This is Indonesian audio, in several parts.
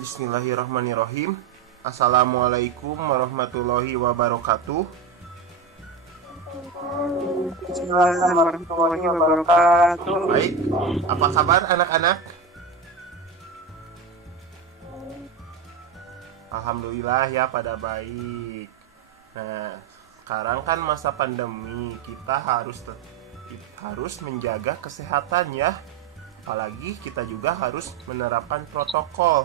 Bismillahirrahmanirrahim. Assalamualaikum warahmatullahi wabarakatuh. Assalamualaikum warahmatullahi wabarakatuh. Baik, apa kabar anak-anak? Alhamdulillah ya pada baik. Nah, sekarang kan masa pandemi, kita harus menjaga kesehatan ya. Apalagi kita juga harus menerapkan protokol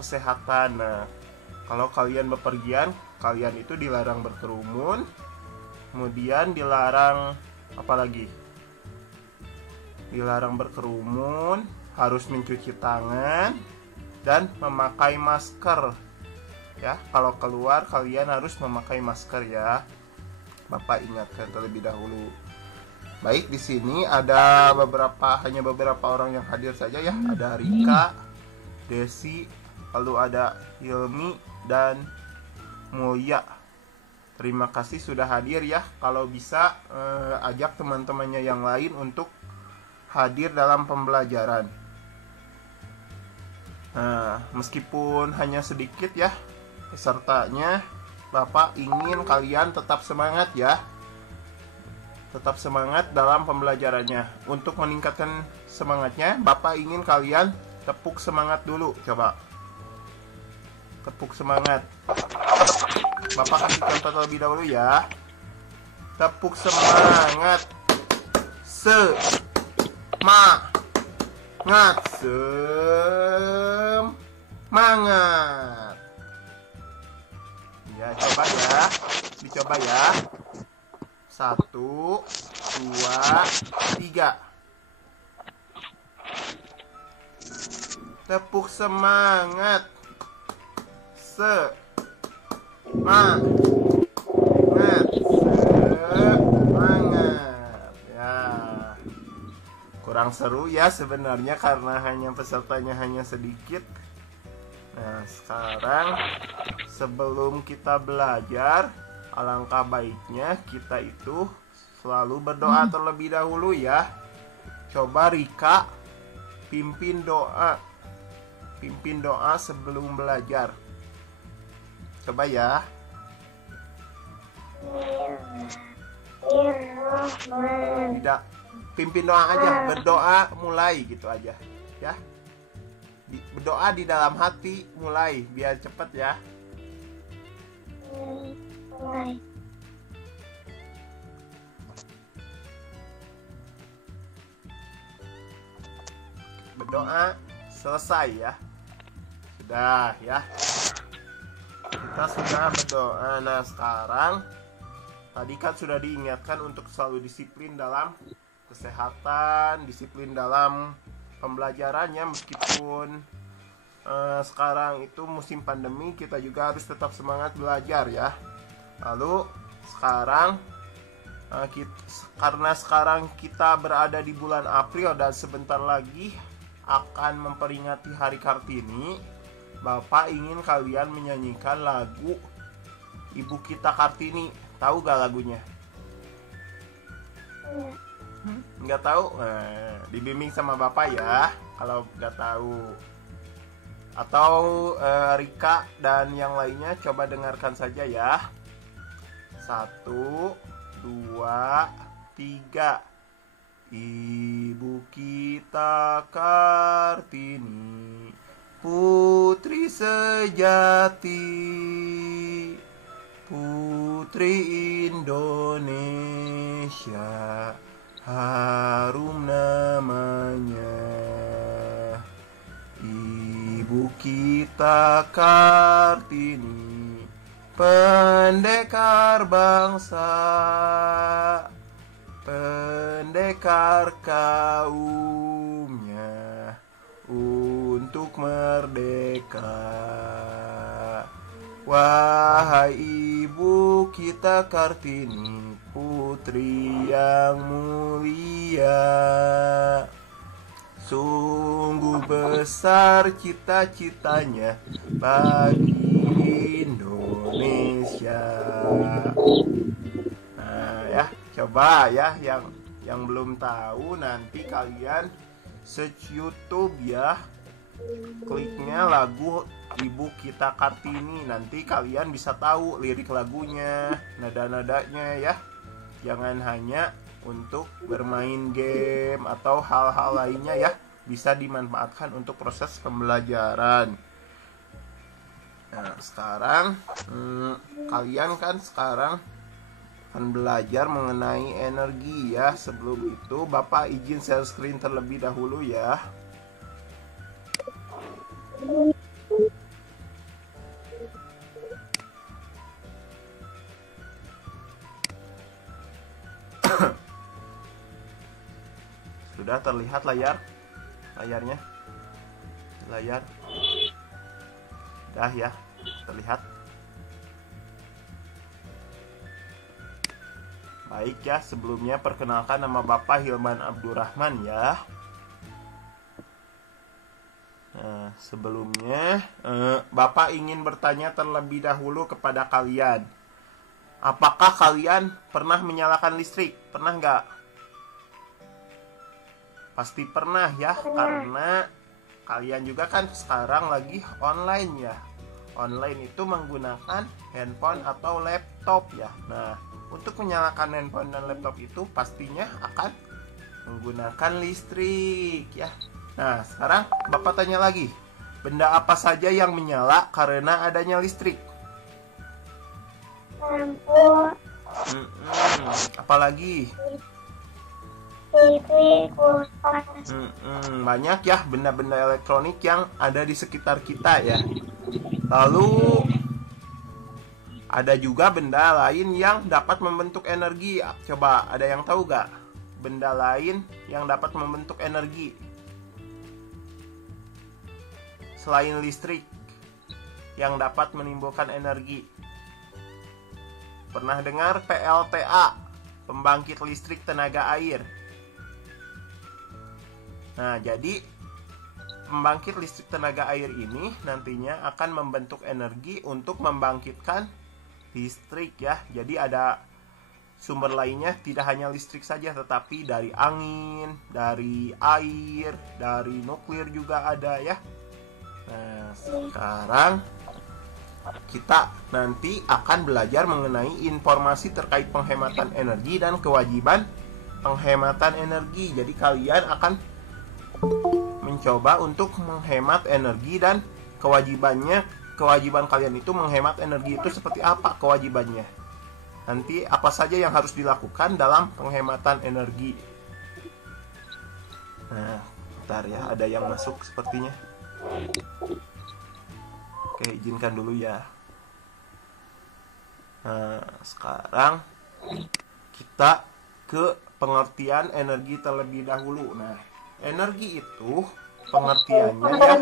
kesehatan. Nah, kalau kalian bepergian, kalian itu dilarang berkerumun, kemudian dilarang apalagi? Dilarang berkerumun, harus mencuci tangan dan memakai masker. Ya, kalau keluar kalian harus memakai masker ya. Bapak ingatkan terlebih dahulu. Baik, di sini ada hanya beberapa orang yang hadir saja ya. Ada Rika, Desi, lalu ada Hilmi dan Mulia. Terima kasih sudah hadir ya. Kalau bisa ajak teman-temannya yang lain untuk hadir dalam pembelajaran. Nah, meskipun hanya sedikit ya pesertanya, Bapak ingin kalian tetap semangat ya. Tetap semangat dalam pembelajarannya. Untuk meningkatkan semangatnya, Bapak ingin kalian tepuk semangat dulu. Coba tepuk semangat. Bapak kasih contoh terlebih dahulu ya. Tepuk semangat. Semangat. Semangat. Ya, coba ya. Dicoba ya. 1, 2, 3. Tepuk semangat. Semangat. Ya. Kurang seru ya sebenarnya karena pesertanya hanya sedikit. Nah, sekarang sebelum kita belajar, alangkah baiknya kita itu selalu berdoa terlebih dahulu ya. Coba Rika pimpin doa sebelum belajar. Coba ya. Tidak, pimpin doa aja, berdoa mulai gitu aja ya. Berdoa di dalam hati mulai biar cepet ya. Berdoa selesai ya. Sudah ya. Kita sudah berdoa. Nah, sekarang tadi kan sudah diingatkan untuk selalu disiplin dalam kesehatan, disiplin dalam pembelajarannya. Meskipun sekarang itu musim pandemi, kita juga harus tetap semangat belajar ya. Lalu sekarang karena sekarang kita berada di bulan April dan sebentar lagi akan memperingati Hari Kartini, Bapak ingin kalian menyanyikan lagu Ibu Kita Kartini. Tahu gak lagunya? Nggak tahu? Dibimbing sama Bapak ya kalau nggak tahu. Atau Rika dan yang lainnya coba dengarkan saja ya. 1, 2, 3. Ibu kita Kartini, putri sejati, putri Indonesia, harum namanya. Ibu kita Kartini, pendekar bangsa, pendekar kaumnya untuk merdeka. Wahai Ibu kita Kartini, putri yang mulia, sungguh besar cita-citanya bagi Indonesia. Nah ya, coba ya yang belum tahu nanti kalian search YouTube ya. kliknya lagu Ibu Kita Kartini. Nanti kalian bisa tahu lirik lagunya, nada-nadanya ya. Jangan hanya untuk bermain game atau hal-hal lainnya ya. Bisa dimanfaatkan untuk proses pembelajaran. Nah, sekarang kalian kan sekarang akan belajar mengenai energi ya. Sebelum itu Bapak izin share screen terlebih dahulu ya. Sudah terlihat layarnya? Layar dah ya, terlihat. Baik ya, sebelumnya perkenalkan nama Bapak Hilman Abdurrahman ya. Nah, sebelumnya Bapak ingin bertanya terlebih dahulu kepada kalian. Apakah kalian pernah menyalakan listrik? Pernah nggak? Pasti pernah ya, karena kalian juga kan sekarang lagi online ya. Online itu menggunakan handphone atau laptop ya. Nah, untuk menyalakan handphone dan laptop itu pastinya akan menggunakan listrik ya. Nah, sekarang Bapak tanya lagi. Benda apa saja yang menyala karena adanya listrik? Lampu, Apalagi? TV, kulkas. Banyak ya benda-benda elektronik yang ada di sekitar kita ya. Lalu ada juga benda lain yang dapat membentuk energi. Coba ada yang tahu gak? Benda lain yang dapat membentuk energi selain listrik yang dapat menimbulkan energi. Pernah dengar PLTA, pembangkit listrik tenaga air? Nah, jadi pembangkit listrik tenaga air ini nantinya akan membentuk energi untuk membangkitkan listrik ya. Jadi ada sumber lainnya, tidak hanya listrik saja, tetapi dari angin, dari air, dari nuklir juga ada ya. Nah, sekarang kita nanti akan belajar mengenai informasi terkait penghematan energi dan kewajiban penghematan energi. Jadi kalian akan mencoba untuk menghemat energi dan kewajiban kalian itu menghemat energi itu seperti apa kewajibannya. Nanti apa saja yang harus dilakukan dalam penghematan energi. Nah, bentar ya, ada yang masuk sepertinya. Oke, izinkan dulu ya. Nah, sekarang kita ke pengertian energi terlebih dahulu. Nah, energi itu pengertiannya ya,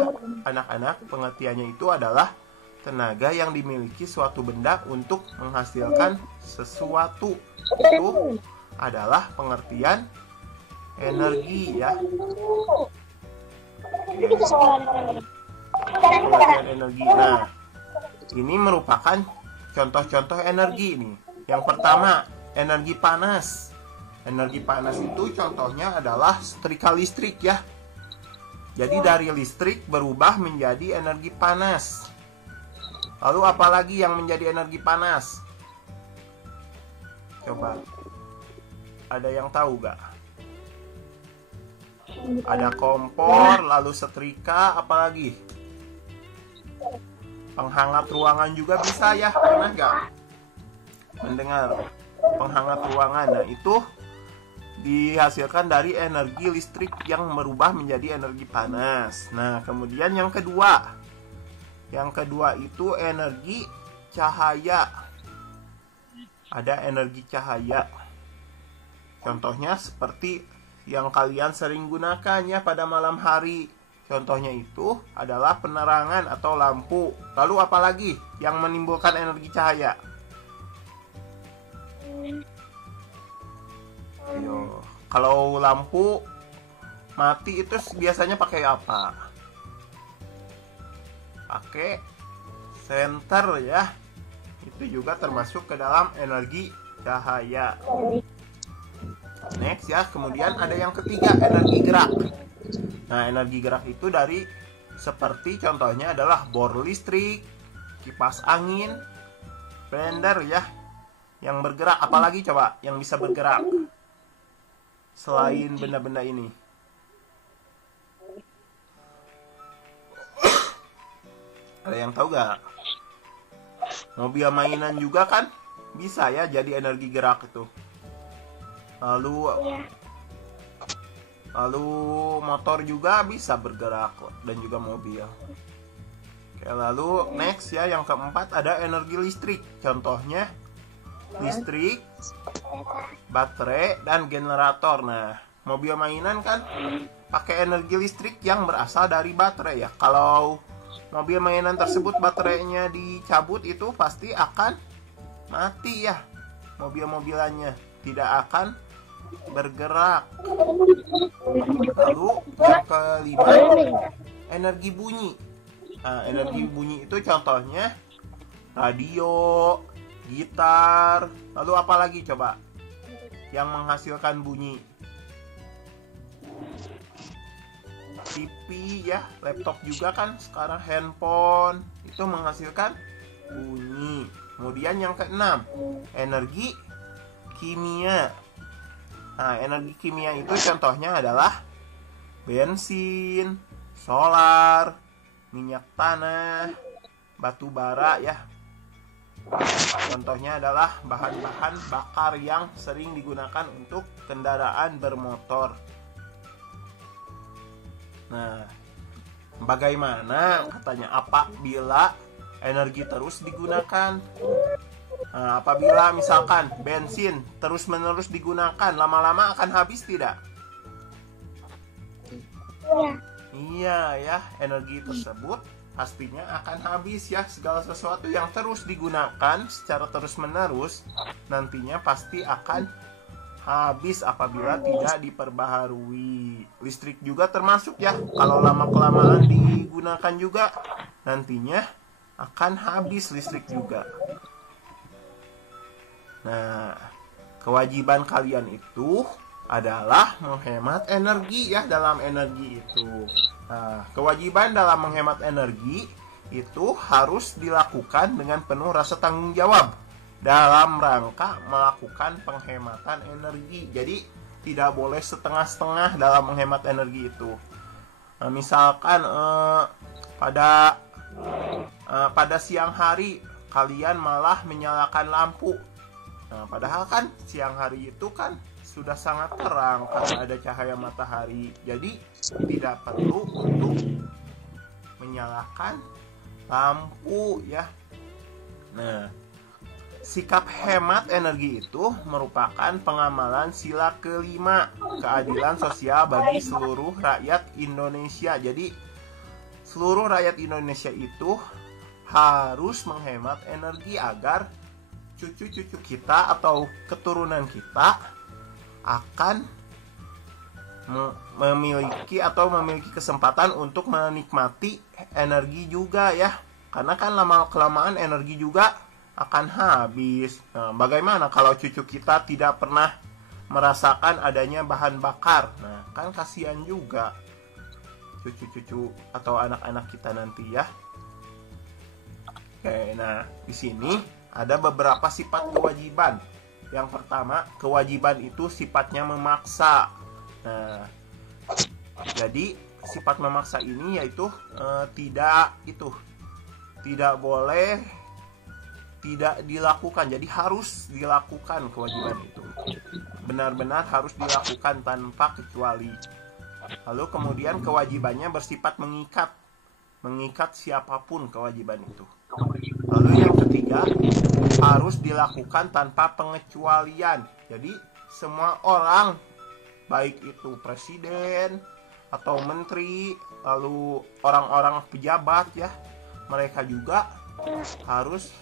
anak-anak, pengertiannya itu adalah tenaga yang dimiliki suatu benda untuk menghasilkan sesuatu. Itu adalah pengertian energi ya. Pengertian energi. Nah, ini merupakan contoh-contoh energi nih. Yang pertama, energi panas. Energi panas itu contohnya adalah setrika listrik ya. Jadi dari listrik berubah menjadi energi panas. Lalu apalagi yang menjadi energi panas? Coba, ada yang tahu gak? Ada kompor, lalu setrika, apalagi? Penghangat ruangan juga bisa ya, pernah gak mendengar penghangat ruangan? Nah, itu dihasilkan dari energi listrik yang merubah menjadi energi panas. Nah, kemudian yang kedua itu energi cahaya. Ada energi cahaya. Contohnya seperti yang kalian sering gunakannya pada malam hari. Contohnya itu adalah penerangan atau lampu. Lalu apalagi yang menimbulkan energi cahaya? Ayo, kalau lampu mati itu biasanya pakai apa? Pakai senter ya. Itu juga termasuk ke dalam energi cahaya. Next ya, kemudian ada yang ketiga, energi gerak. Nah, energi gerak itu dari Seperti contohnya adalah bor listrik, kipas angin, blender ya, yang bergerak. Apalagi coba yang bisa bergerak selain benda-benda ini? Ada yang tahu gak? Mobil mainan juga kan bisa ya jadi energi gerak itu. Lalu motor juga bisa bergerak dan juga mobil. Oke, lalu next ya, yang keempat ada energi listrik. Contohnya listrik, baterai, dan generator. Nah, mobil mainan kan pakai energi listrik yang berasal dari baterai ya. Kalau mobil mainan tersebut baterainya dicabut, itu pasti akan mati ya. Mobil-mobilannya tidak akan bergerak. Lalu yang kelima, energi bunyi. Nah, energi bunyi itu contohnya radio, gitar, lalu apa lagi coba yang menghasilkan bunyi? TV ya, laptop juga kan sekarang, handphone itu menghasilkan bunyi. Kemudian yang keenam, energi kimia. Nah, energi kimia itu contohnya adalah bensin, solar, minyak tanah, batu bara ya. Contohnya adalah bahan-bahan bakar yang sering digunakan untuk kendaraan bermotor. Nah, bagaimana katanya apabila energi terus digunakan? Nah, apabila misalkan bensin terus-menerus digunakan, lama-lama akan habis tidak? Iya ya, energi tersebut pastinya akan habis ya. Segala sesuatu yang terus digunakan secara terus-menerus nantinya pasti akan habis apabila tidak diperbaharui. Listrik juga termasuk ya. Kalau lama-kelamaan digunakan juga nantinya akan habis listrik juga. Nah, kewajiban kalian itu adalah menghemat energi ya dalam energi itu. Nah, kewajiban dalam menghemat energi itu harus dilakukan dengan penuh rasa tanggung jawab dalam rangka melakukan penghematan energi. Jadi tidak boleh setengah-setengah dalam menghemat energi itu. Nah, misalkan pada siang hari kalian malah menyalakan lampu. Nah, padahal kan siang hari itu kan sudah sangat terang karena ada cahaya matahari. Jadi tidak perlu untuk menyalakan lampu ya. Nah, sikap hemat energi itu merupakan pengamalan sila kelima, keadilan sosial bagi seluruh rakyat Indonesia. Jadi seluruh rakyat Indonesia itu harus menghemat energi agar cucu-cucu kita atau keturunan kita akan memiliki kesempatan untuk menikmati energi juga ya. Karena kan lama-kelamaan energi juga akan habis. Nah, bagaimana kalau cucu kita tidak pernah merasakan adanya bahan bakar? Nah, kan kasihan juga cucu-cucu atau anak-anak kita nanti ya. Oke, nah di sini ada beberapa sifat kewajiban. Yang pertama, kewajiban itu sifatnya memaksa. Nah, jadi sifat memaksa ini yaitu tidak boleh tidak dilakukan. Jadi harus dilakukan kewajiban itu. Benar-benar harus dilakukan tanpa kecuali. Lalu kemudian kewajibannya bersifat mengikat. Mengikat siapapun kewajiban itu. Lalu yang ketiga, harus dilakukan tanpa pengecualian. Jadi semua orang, baik itu presiden atau menteri, lalu orang-orang pejabat ya, mereka juga harus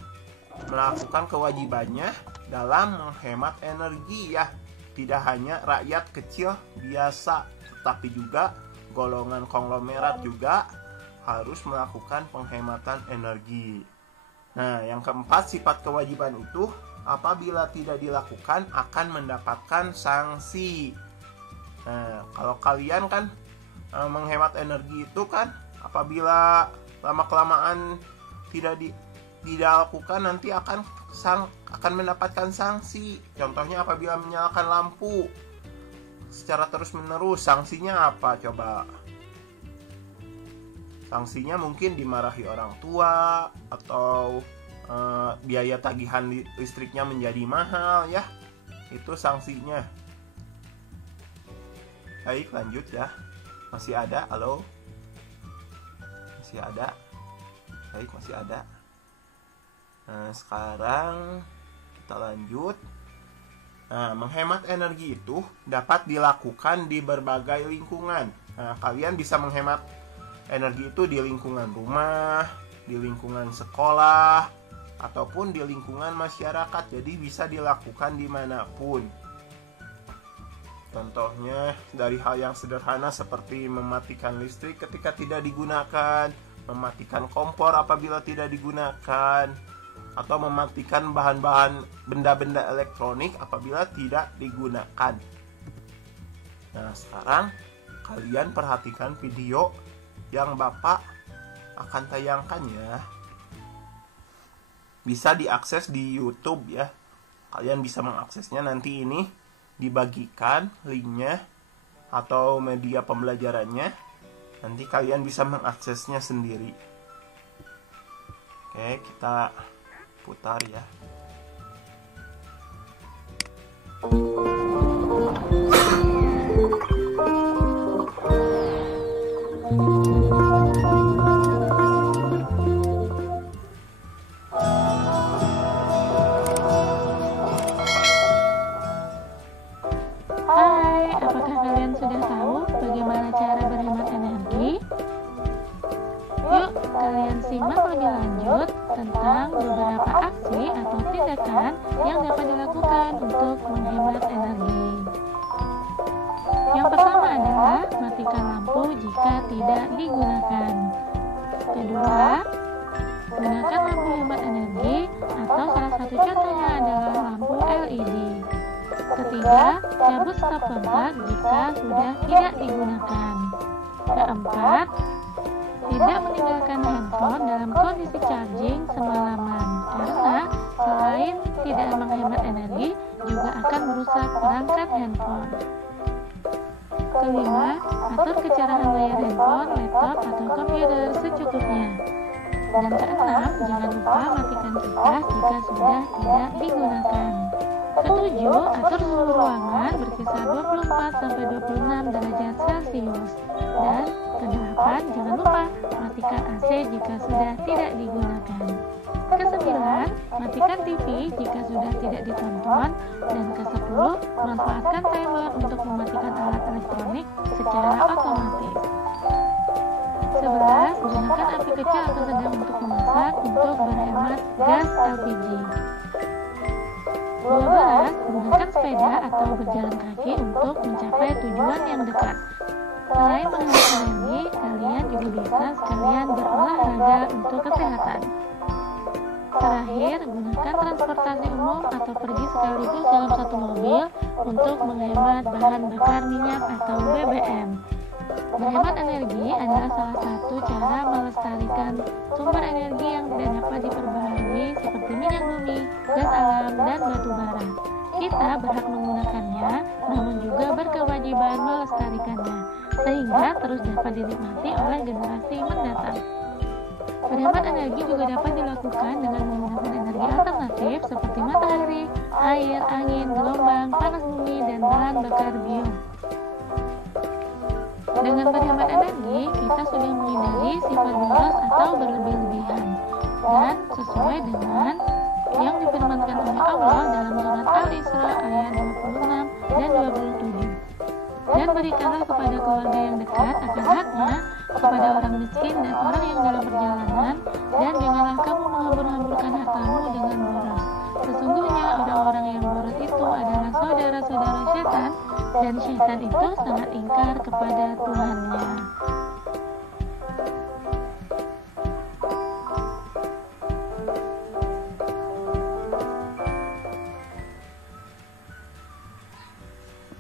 melakukan kewajibannya dalam menghemat energi ya. Tidak hanya rakyat kecil biasa, tetapi juga golongan konglomerat juga harus melakukan penghematan energi. Nah, yang keempat, sifat kewajiban itu apabila tidak dilakukan akan mendapatkan sanksi. Nah, kalau kalian kan menghemat energi itu kan Apabila lama-kelamaan tidak dilakukan, nanti akan mendapatkan sanksi. Contohnya apabila menyalakan lampu secara terus-menerus, sanksinya apa coba? Sanksinya mungkin dimarahi orang tua atau biaya tagihan listriknya menjadi mahal ya. Itu sanksinya. Baik, lanjut ya. Masih ada? Halo? Masih ada? Baik, masih ada. Nah, sekarang kita lanjut. Nah, menghemat energi itu dapat dilakukan di berbagai lingkungan. Nah, kalian bisa menghemat energi itu di lingkungan rumah, di lingkungan sekolah, ataupun di lingkungan masyarakat. Jadi bisa dilakukan dimanapun. Contohnya dari hal yang sederhana seperti mematikan listrik ketika tidak digunakan, mematikan kompor apabila tidak digunakan, atau mematikan bahan-bahan benda-benda elektronik apabila tidak digunakan. Nah, sekarang kalian perhatikan video yang Bapak akan tayangkan ya. Bisa diakses di YouTube ya. Kalian bisa mengaksesnya, nanti ini dibagikan linknya atau media pembelajarannya. Nanti kalian bisa mengaksesnya sendiri. Oke, kita putar ya. Hai, apakah kalian sudah tahu bagaimana cara berhemat energi? Yuk, kalian simak lebih lanjut tentang beberapa aksi atau tindakan yang dapat dilakukan untuk menghemat energi. Yang pertama adalah matikan lampu jika tidak digunakan. Kedua, gunakan lampu hemat energi atau salah satu contohnya adalah lampu LED. Ketiga, cabut stop kontak jika sudah tidak digunakan. Keempat, tidak meninggalkan handphone dalam kondisi charging semalaman, karena selain tidak menghemat energi, juga akan merusak perangkat handphone. Kelima, atur kecerahan layar handphone, laptop, atau komputer secukupnya. Dan keenam, jangan lupa matikan kipas jika sudah tidak digunakan. Ketujuh, atur suhu ruangan berkisar 24-26 derajat Celcius. Dan kedelapan, jangan lupa matikan AC jika sudah tidak digunakan. Kesembilan, matikan TV jika sudah tidak ditonton. Dan kesepuluh, manfaatkan timer untuk mematikan alat elektronik secara otomatis. 11. Gunakan api kecil atau sedang untuk memasak untuk berhemat gas LPG. 12. Gunakan sepeda atau berjalan kaki untuk mencapai tujuan yang dekat. Selain menghemat energi, kalian juga bisa sekalian berolahraga untuk kesehatan. Terakhir, gunakan transportasi umum atau pergi sekaligus dalam satu mobil untuk menghemat bahan bakar minyak atau BBM. Berhemat energi adalah salah satu cara melestarikan sumber energi yang tidak dapat diperbaharui seperti minyak bumi, gas alam, dan batu bara. Kita berhak menggunakannya, namun juga berkewajiban melestarikannya, sehingga terus dapat dinikmati oleh generasi mendatang. Berhemat energi juga dapat dilakukan dengan menggunakan energi alternatif seperti matahari, air, angin, gelombang, panas bumi, dan bahan bakar biom. Dengan berhemat energi, kita sudah menghindari sifat boros atau berlebih-lebihan, dan sesuai dengan yang difirmankan oleh Allah dalam surat Al-Isra ayat 26 dan 27. Dan berikanlah kepada keluarga yang dekat akan haknya, kepada orang miskin dan orang yang dalam perjalanan, dan janganlah kamu menghambur-hamburkan hartamu dengan boros. Sesungguhnya orang-orang yang boros itu adalah saudara-saudara setan, dan setan itu sangat ingkar kepada Tuhannya.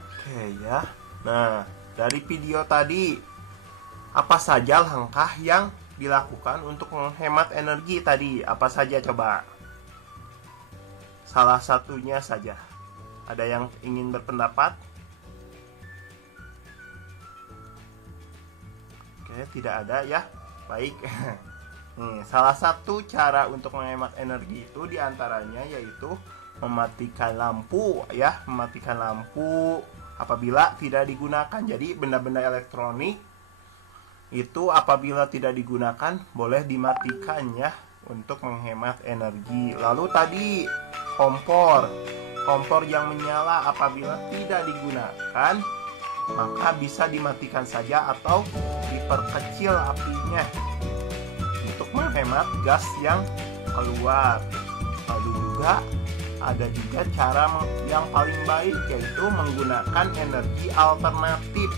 Oke ya. Nah, dari video tadi Apa saja langkah yang dilakukan untuk menghemat energi tadi? Apa saja coba? Salah satunya saja. Ada yang ingin berpendapat? Oke, tidak ada ya. Baik. Nih, salah satu cara untuk menghemat energi itu diantaranya yaitu mematikan lampu ya, mematikan lampu apabila tidak digunakan. Jadi benda-benda elektronik itu apabila tidak digunakan boleh dimatikan ya untuk menghemat energi. Lalu tadi kompor yang menyala apabila tidak digunakan maka bisa dimatikan saja atau diperkecil apinya untuk menghemat gas yang keluar. Lalu juga ada juga cara yang paling baik yaitu menggunakan energi alternatif.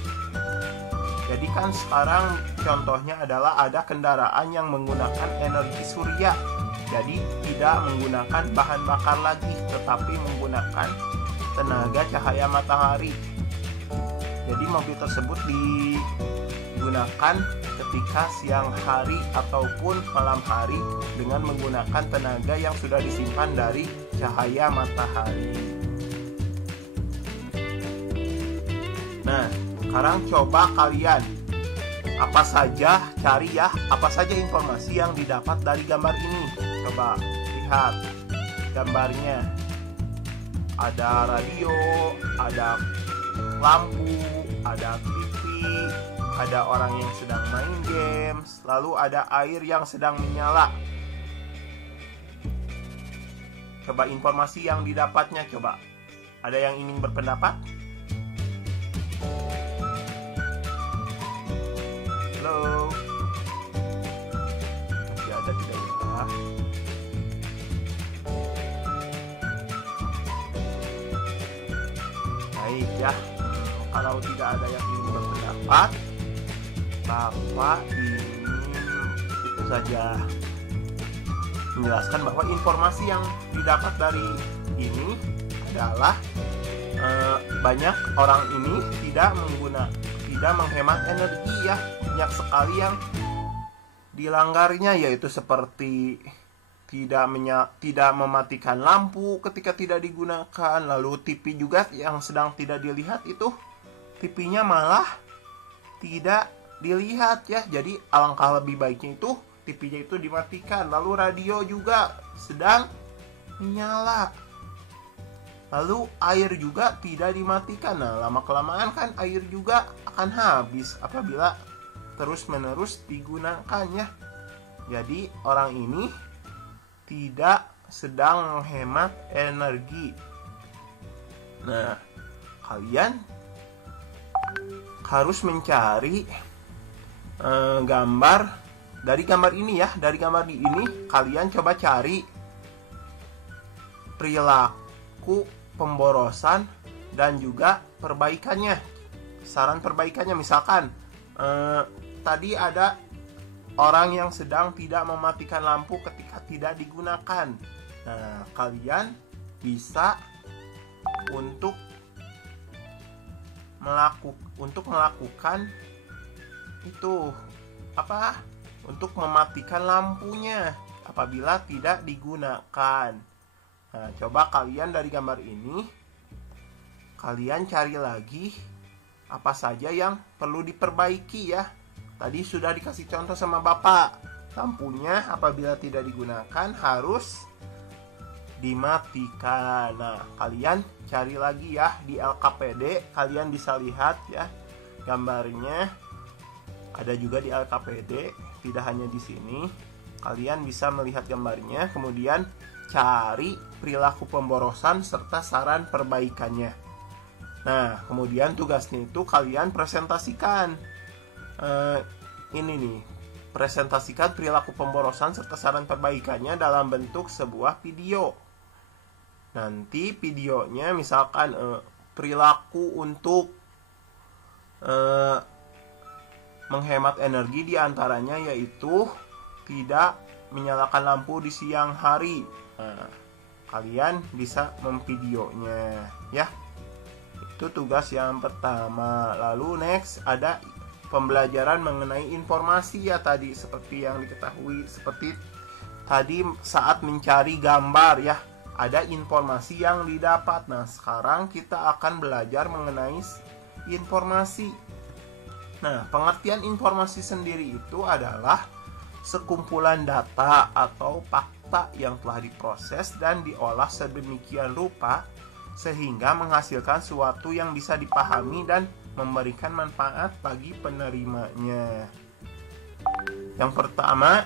Jadi kan sekarang contohnya adalah ada kendaraan yang menggunakan energi surya. Jadi tidak menggunakan bahan bakar lagi, tetapi menggunakan tenaga cahaya matahari. Jadi mobil tersebut digunakan ketika siang hari ataupun malam hari dengan menggunakan tenaga yang sudah disimpan dari cahaya matahari. Nah, sekarang coba kalian apa saja cari ya, apa saja informasi yang didapat dari gambar ini. Coba lihat gambarnya. Ada radio, ada lampu, ada TV, ada orang yang sedang main games, lalu ada air yang sedang menyala. Coba informasi yang didapatnya coba. Ada yang ingin berpendapat? Halo. Masih ada tidak ya? Baik ya. Kalau tidak ada yang ingin berpendapat, Bapak ingin itu saja menjelaskan bahwa informasi yang didapat dari ini adalah banyak orang ini tidak menghemat energi ya. Banyak sekali yang dilanggarnya, yaitu seperti tidak mematikan lampu ketika tidak digunakan. Lalu TV juga yang sedang tidak dilihat itu TV-nya malah tidak dilihat ya. Jadi alangkah lebih baiknya itu TV-nya itu dimatikan. Lalu radio juga sedang menyala. Lalu air juga tidak dimatikan. Nah, lama-kelamaan kan air juga akan habis apabila terus-menerus digunakan ya. Jadi orang ini tidak sedang menghemat energi. Nah, kalian harus mencari gambar dari gambar ini ya. Dari gambar ini kalian coba cari perilaku pemborosan dan juga perbaikannya. Saran perbaikannya misalkan tadi ada orang yang sedang tidak mematikan lampu ketika tidak digunakan. Nah, kalian bisa untuk melakukan itu untuk mematikan lampunya apabila tidak digunakan. Nah, coba kalian dari gambar ini kalian cari lagi apa saja yang perlu diperbaiki ya. Tadi sudah dikasih contoh sama Bapak. Lampunya apabila tidak digunakan harus dimatikan. Nah, kalian cari lagi ya di LKPD. Kalian bisa lihat ya gambarnya. Ada juga di LKPD, tidak hanya di sini. Kalian bisa melihat gambarnya, kemudian cari perilaku pemborosan serta saran perbaikannya. Nah, kemudian tugasnya itu kalian presentasikan. Ini nih, presentasikan perilaku pemborosan serta saran perbaikannya dalam bentuk sebuah video. Nanti videonya misalkan perilaku untuk menghemat energi diantaranya yaitu tidak menyalakan lampu di siang hari. Nah, kalian bisa memvideonya ya. Itu tugas yang pertama. Lalu next ada pembelajaran mengenai informasi ya tadi, seperti yang diketahui, seperti tadi saat mencari gambar ya, ada informasi yang didapat. Nah, sekarang kita akan belajar mengenai informasi. Nah, pengertian informasi sendiri itu adalah sekumpulan data atau fakta yang telah diproses dan diolah sedemikian rupa sehingga menghasilkan sesuatu yang bisa dipahami dan memberikan manfaat bagi penerimanya. Yang pertama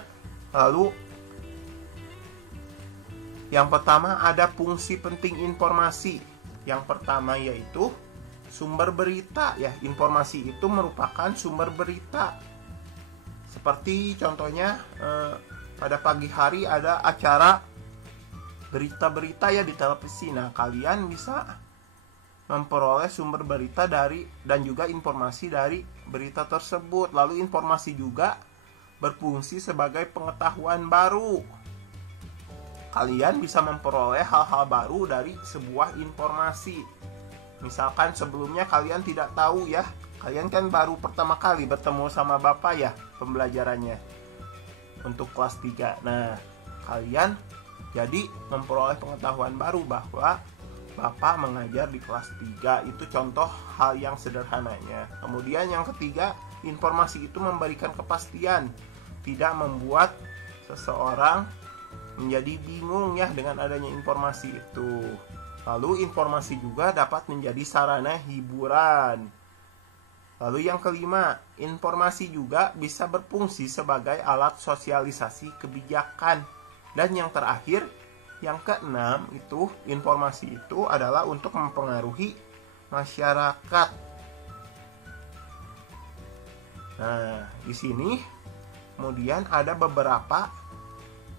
ada fungsi penting informasi. Yang pertama yaitu sumber berita ya. Informasi itu merupakan sumber berita. Seperti contohnya pada pagi hari ada acara berita-berita ya di televisi. Nah, kalian bisa memperoleh sumber berita dari dan juga informasi dari berita tersebut. Lalu informasi juga berfungsi sebagai pengetahuan baru. Kalian bisa memperoleh hal-hal baru dari sebuah informasi. Misalkan sebelumnya kalian tidak tahu ya, kalian kan baru pertama kali bertemu sama Bapak ya pembelajarannya untuk kelas 3. Nah, kalian jadi memperoleh pengetahuan baru bahwa Bapak mengajar di kelas 3. Itu contoh hal yang sederhananya. Kemudian yang ketiga, informasi itu memberikan kepastian, tidak membuat seseorang menjadi bingung ya dengan adanya informasi itu. Lalu informasi juga dapat menjadi sarana hiburan. Lalu yang kelima, informasi juga bisa berfungsi sebagai alat sosialisasi kebijakan. Dan yang terakhir, yang keenam itu, informasi itu adalah untuk mempengaruhi masyarakat. Nah, di sini kemudian ada beberapa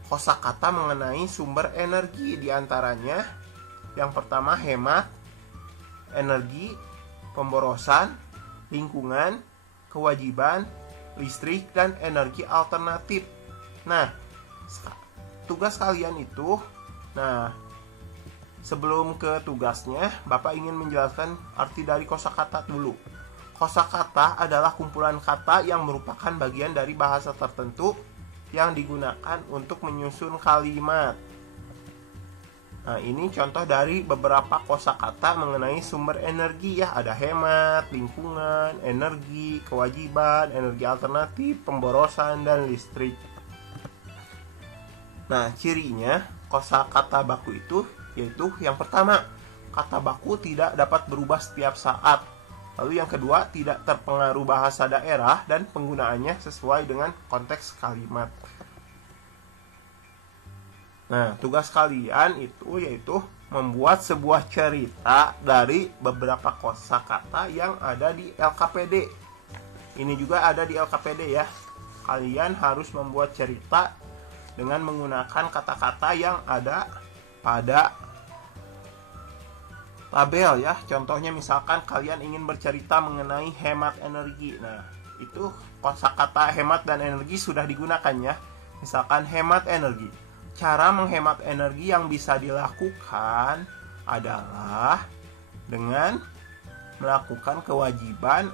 kosakata mengenai sumber energi. Di antaranya yang pertama hemat, energi, pemborosan, lingkungan, kewajiban, listrik, dan energi alternatif. Nah, tugas kalian itu, sebelum ke tugasnya, Bapak ingin menjelaskan arti dari kosakata dulu. Kosakata adalah kumpulan kata yang merupakan bagian dari bahasa tertentu yang digunakan untuk menyusun kalimat. Nah, ini contoh dari beberapa kosakata mengenai sumber energi ya. Ada hemat, lingkungan, energi, kewajiban, energi alternatif, pemborosan, dan listrik. Nah, cirinya kosakata baku itu yaitu yang pertama, kata baku tidak dapat berubah setiap saat. Lalu yang kedua, tidak terpengaruh bahasa daerah dan penggunaannya sesuai dengan konteks kalimat. Nah, tugas kalian itu yaitu membuat sebuah cerita dari beberapa kosakata yang ada di LKPD. Ini juga ada di LKPD ya. Kalian harus membuat cerita dengan menggunakan kata-kata yang ada pada tabel ya. Contohnya misalkan kalian ingin bercerita mengenai hemat energi. Nah, itu kosakata hemat dan energi sudah digunakan ya. Misalkan hemat energi. Cara menghemat energi yang bisa dilakukan adalah dengan melakukan kewajiban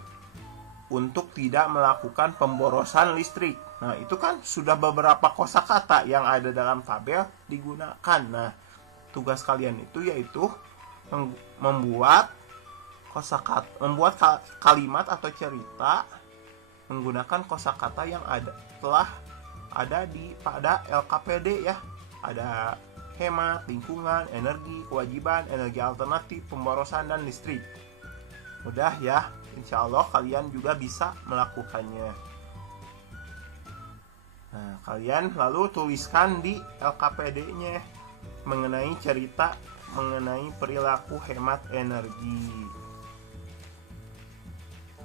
untuk tidak melakukan pemborosan listrik. Nah, itu kan sudah beberapa kosakata yang ada dalam tabel digunakan. Nah, tugas kalian itu yaitu membuat kalimat atau cerita menggunakan kosakata yang telah ada pada LKPD ya. Ada hemat, lingkungan, energi, kewajiban, energi alternatif, pemborosan, dan listrik. Mudah ya, insya Allah kalian juga bisa melakukannya. Nah, kalian lalu tuliskan di LKPD-nya mengenai cerita mengenai perilaku hemat energi.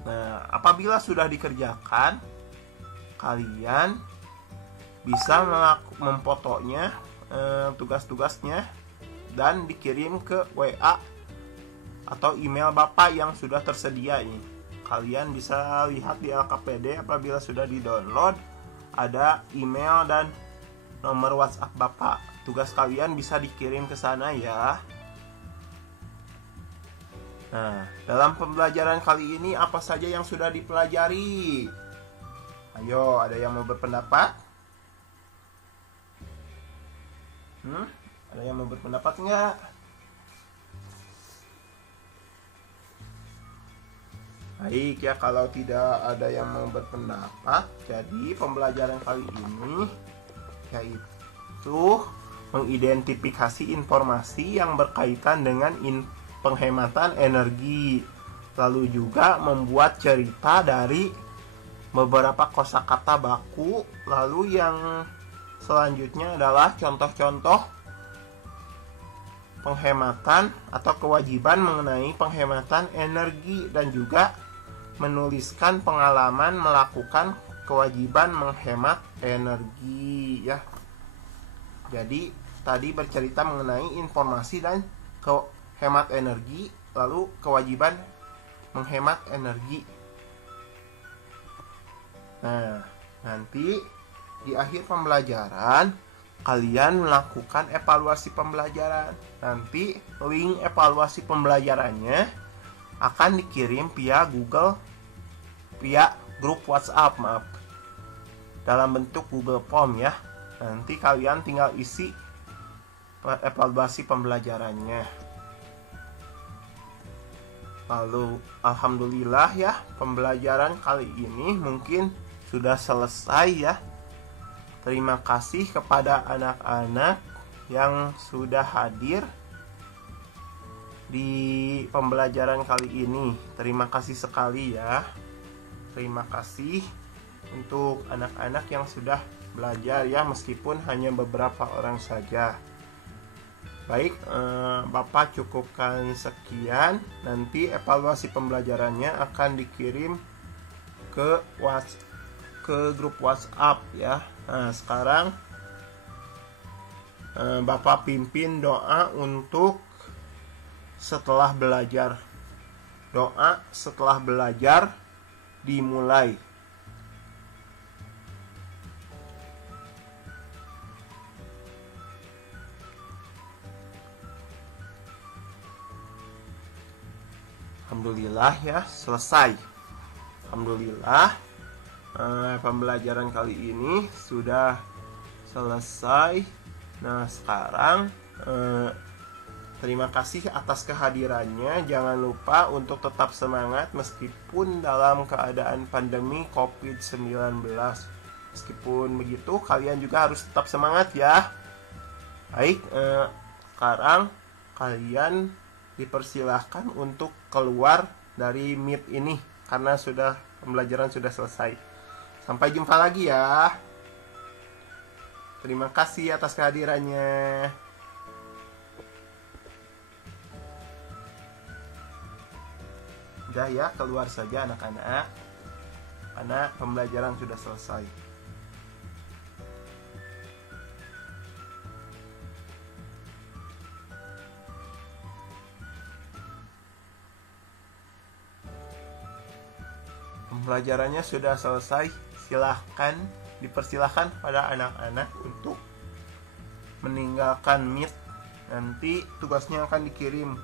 Nah, apabila sudah dikerjakan, kalian bisa memfotonya tugas-tugasnya dan dikirim ke WA atau email Bapak yang sudah tersedia ini. Kalian bisa lihat di LKPD apabila sudah di-download, ada email dan nomor WhatsApp Bapak. Tugas kalian bisa dikirim ke sana ya. Nah, dalam pembelajaran kali ini apa saja yang sudah dipelajari? Ayo, ada yang mau berpendapat? Ada yang mau berpendapat nggak? Baik ya, kalau tidak ada yang mau berpendapat, jadi pembelajaran kali ini yaitu mengidentifikasi informasi yang berkaitan dengan penghematan energi, lalu juga membuat cerita dari beberapa kosakata baku, lalu yang selanjutnya adalah contoh-contoh penghematan atau kewajiban mengenai penghematan energi, dan juga menuliskan pengalaman melakukan kewajiban menghemat energi ya. Jadi tadi bercerita mengenai informasi dan hemat energi, lalu kewajiban menghemat energi. Nah, nanti di akhir pembelajaran kalian melakukan evaluasi pembelajaran. Nanti link evaluasi pembelajarannya akan dikirim via grup WhatsApp, dalam bentuk Google Form ya. Nanti kalian tinggal isi evaluasi pembelajarannya. Lalu alhamdulillah ya, pembelajaran kali ini mungkin sudah selesai ya. Terima kasih kepada anak-anak yang sudah hadir di pembelajaran kali ini. Terima kasih sekali ya. Terima kasih untuk anak-anak yang sudah belajar ya, meskipun hanya beberapa orang saja. Baik, Bapak cukupkan sekian. Nanti evaluasi pembelajarannya akan dikirim ke grup WhatsApp ya. Nah, sekarang Bapak pimpin doa untuk setelah belajar. Doa setelah belajar dimulai. Alhamdulillah ya, selesai. Alhamdulillah, pembelajaran kali ini sudah selesai. Nah, sekarang terima kasih atas kehadirannya. Jangan lupa untuk tetap semangat meskipun dalam keadaan pandemi COVID-19. Meskipun begitu, kalian juga harus tetap semangat ya. Baik, sekarang kalian dipersilahkan untuk keluar dari Meet ini karena pembelajaran sudah selesai. Sampai jumpa lagi ya. Terima kasih atas kehadirannya. Udah ya, keluar saja anak-anak, karena pembelajaran sudah selesai. Pembelajarannya sudah selesai. Dipersilahkan pada anak-anak untuk meninggalkan Meet. Nanti tugasnya akan dikirim.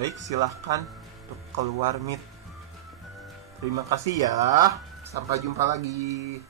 Baik, silahkan untuk keluar Meet. Terima kasih ya. Sampai jumpa lagi.